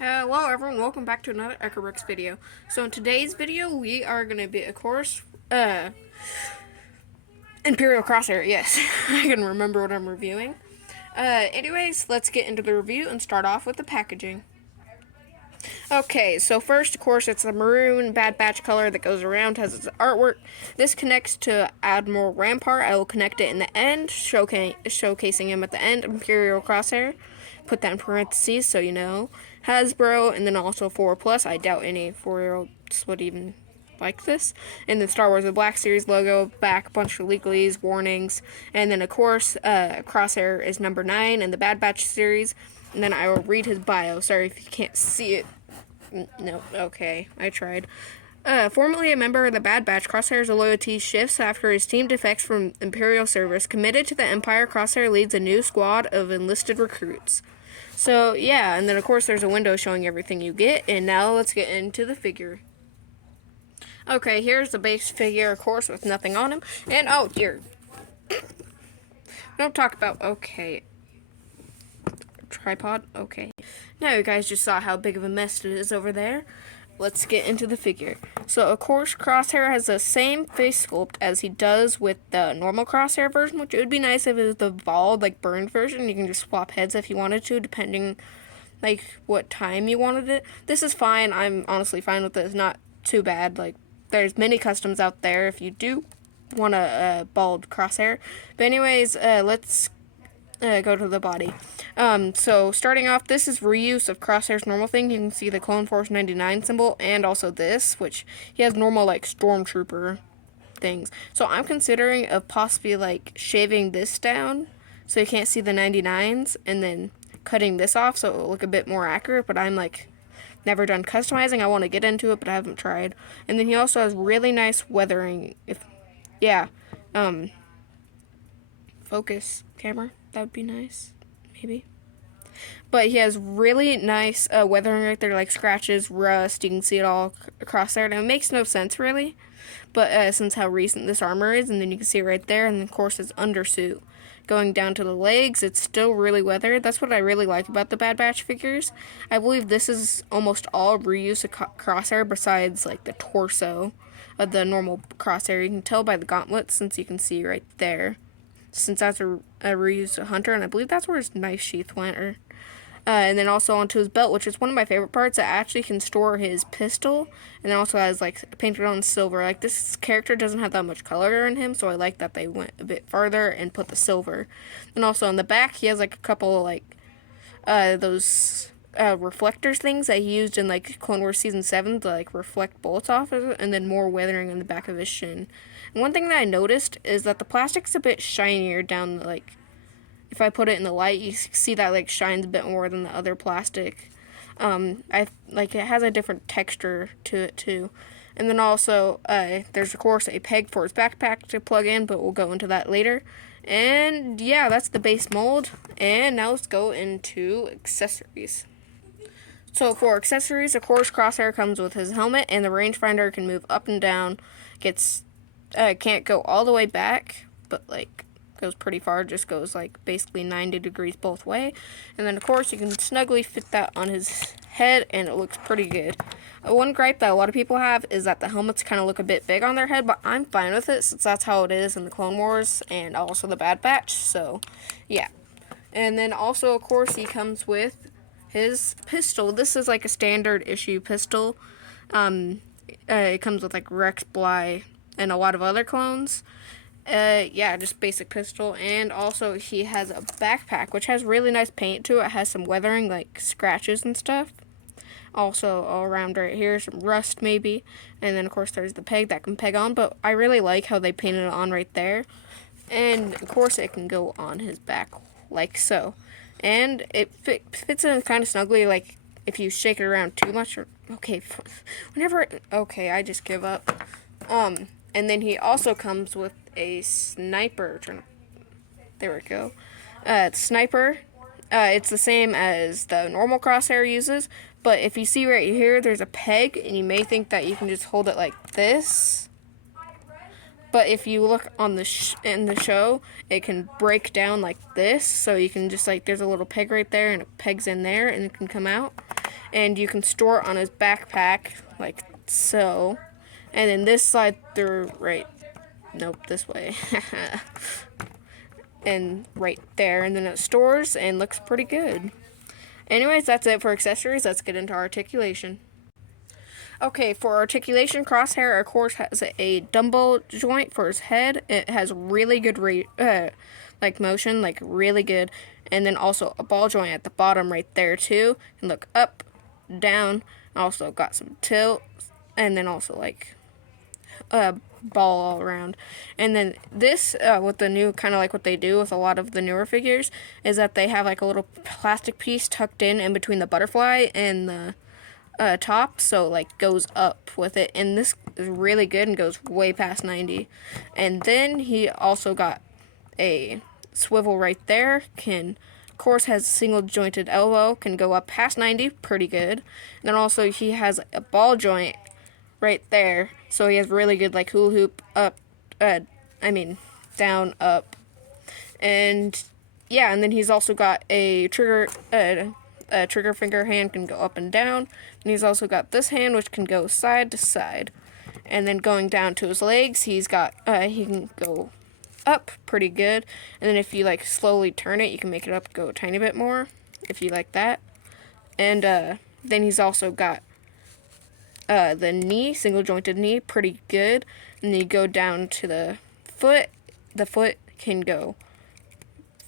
Hello everyone, welcome back to another EchoBricks video. So in today's video, we are going to be, of course, Imperial Crosshair, yes. I can remember what I'm reviewing. Anyways, let's get into the review and start off with the packaging. Okay, so first, of course, it's the maroon Bad Batch color that goes around, has its artwork. This connects to Admiral Rampart. I will connect it in the end, showcasing him at the end, Imperial Crosshair. Put that in parentheses so you know. Hasbro, and then also 4+. I doubt any 4-year-olds would even like this. And then Star Wars The Black Series logo, back, a bunch of legalese, warnings. And then, of course, Crosshair is number 9 in the Bad Batch series. And then I will read his bio. Sorry if you can't see it. No, okay, I tried. Formerly a member of the Bad Batch, Crosshair's loyalty shifts after his team defects from Imperial service. Committed to the Empire, Crosshair leads a new squad of enlisted recruits. So, yeah, and then of course there's a window showing everything you get, and now let's get into the figure. Okay, here's the base figure, of course, with nothing on him, and oh dear. Don't talk about, okay. Tripod, okay. Now you guys just saw how big of a mess it is over there. Let's get into the figure. So, of course, Crosshair has the same face sculpt as he does with the normal Crosshair version, which it would be nice if it was the bald, like, burned version. You can just swap heads if you wanted to, depending, like, what time you wanted it. This is fine. I'm honestly fine with it. It's not too bad. Like, there's many customs out there if you do want a bald Crosshair. But anyways, let's go to the body. So starting off, this is reuse of Crosshair's normal thing. You can see the Clone Force 99 symbol and also this, which he has normal like stormtrooper things. So I'm considering of possibly like shaving this down so you can't see the 99s and then cutting this off so it will look a bit more accurate, but I'm like never done customizing. I want to get into it, but I haven't tried. And then he also has really nice weathering. Focus camera, that would be nice, maybe. But he has really nice weathering right there, like scratches, rust. You can see it all across there, and it makes no sense really, but since how recent this armor is, and then you can see it right there, and then of course his undersuit going down to the legs, it's still really weathered. That's what I really like about the Bad Batch figures. I believe this is almost all reuse of Crosshair besides like the torso of the normal Crosshair. You can tell by the gauntlets, since you can see right there, since that's a reused hunter, and I believe that's where his knife sheath went, and then also onto his belt, which is one of my favorite parts. It actually can store his pistol, and it also has like painted on silver. Like, this character doesn't have that much color in him, so I like that they went a bit farther and put the silver. And also on the back, he has like a couple of like those reflectors things that he used in like Clone Wars Season 7 to like reflect bullets off of it, and then more weathering on the back of his shin. And one thing that I noticed is that the plastic's a bit shinier down, like, if I put it in the light, you see that like shines a bit more than the other plastic. I like it has a different texture to it too. And then also there's of course a peg for his backpack to plug in, but we'll go into that later. And yeah, that's the base mold. And now let's go into accessories. So for accessories, of course, Crosshair comes with his helmet, and the rangefinder can move up and down. Can't go all the way back, but like goes pretty far. Just goes like basically 90 degrees both way. And then of course you can snugly fit that on his head, and it looks pretty good. One gripe that a lot of people have is that the helmets kind of look a bit big on their head, but I'm fine with it since that's how it is in the Clone Wars and also the Bad Batch. So yeah. And then also of course he comes with his pistol. This is like a standard issue pistol. It comes with like Rex Bly and a lot of other clones. Yeah, just basic pistol. And also he has a backpack which has really nice paint to it. It has some weathering, like scratches and stuff. Also all around right here, some rust maybe. And then of course there's the peg that can peg on, but I really like how they painted it on right there. And of course it can go on his back like so. And it fits in kind of snugly, like if you shake it around too much. Okay, I just give up. And then he also comes with a sniper. There we go. Sniper. It's the same as the normal Crosshair uses, but if you see right here, there's a peg, and you may think that you can just hold it like this. But if you look on the in the show, it can break down like this, so you can just like, there's a little peg right there, and it pegs in there, and it can come out. and you can store it on his backpack, like so. And then this slide through right, nope, this way. And right there, and then it stores and looks pretty good. Anyways, that's it for accessories. Let's get into articulation. Okay, for articulation, Crosshair, of course, has a dumbbell joint for his head. It has really good like motion, like really good. And then also a ball joint at the bottom right there too. And look up, down. Also got some tilt, and then also like ball all around. And then this, with the new, kind of like what they do with a lot of the newer figures, is that they have like a little plastic piece tucked in between the butterfly and the top, so like goes up with it. And this is really good and goes way past 90. And then he also got a swivel right there. Of course, has a single jointed elbow, can go up past 90, pretty good. And then also he has a ball joint right there, so he has really good like hula hoop up, down, up. And yeah, and then he's also got a trigger finger hand, can go up and down. And he's also got this hand, which can go side to side. And then going down to his legs, he can go up pretty good. And then if you like slowly turn it, you can make it up go a tiny bit more if you like that. And then he's also got the knee, single jointed knee, pretty good. And then you go down to the foot. The foot can go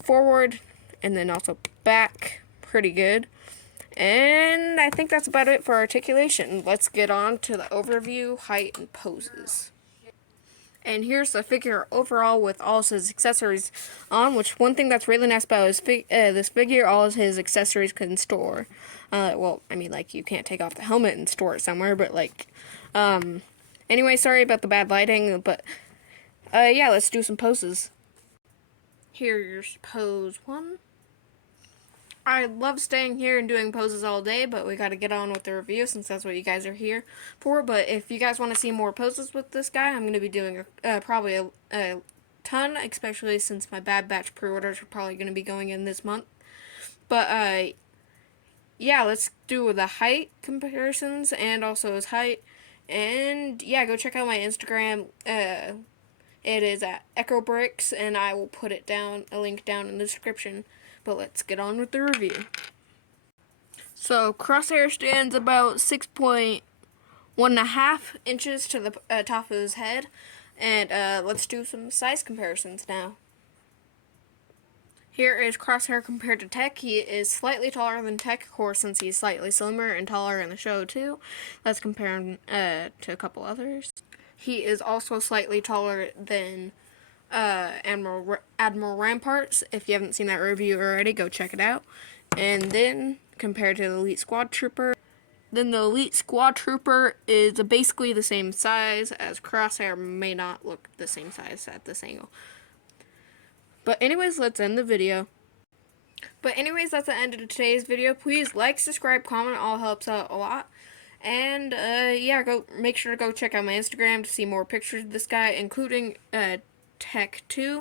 forward and then also back, pretty good. And I think that's about it for articulation. Let's get on to the overview, height, and poses. And here's the figure overall with all his accessories on, which one thing that's really nice about this figure, all of his accessories can store. Like you can't take off the helmet and store it somewhere, but like, anyway, sorry about the bad lighting, but yeah, let's do some poses. Here's pose 1. I love staying here and doing poses all day, but we gotta get on with the review since that's what you guys are here for. But if you guys want to see more poses with this guy, I'm gonna be doing probably a ton, especially since my Bad Batch pre-orders are probably gonna be going in this month. But yeah, let's do the height comparisons and also his height. And yeah, go check out my Instagram. It is at Echo Bricks, and I will put a link down in the description. But let's get on with the review. So Crosshair stands about 6.1.5 inches to the top of his head. And let's do some size comparisons now. Here is Crosshair compared to Tech. He is slightly taller than Tech, of course, since he's slightly slimmer and taller in the show too. Let's compare him to a couple others. He is also slightly taller than Admiral Ramparts. If you haven't seen that review already, go check it out. And then compared to the Elite Squad Trooper, then the Elite Squad Trooper is basically the same size as Crosshair. May not look the same size at this angle. But anyways, let's end the video. But anyways, that's the end of today's video. Please like, subscribe, comment. All helps out a lot. And yeah, make sure to go check out my Instagram to see more pictures of this guy, including Tech 2.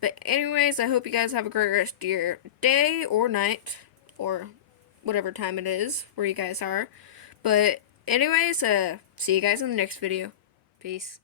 But anyways, I hope you guys have a great rest of your day or night or whatever time it is where you guys are. But anyways, see you guys in the next video. Peace.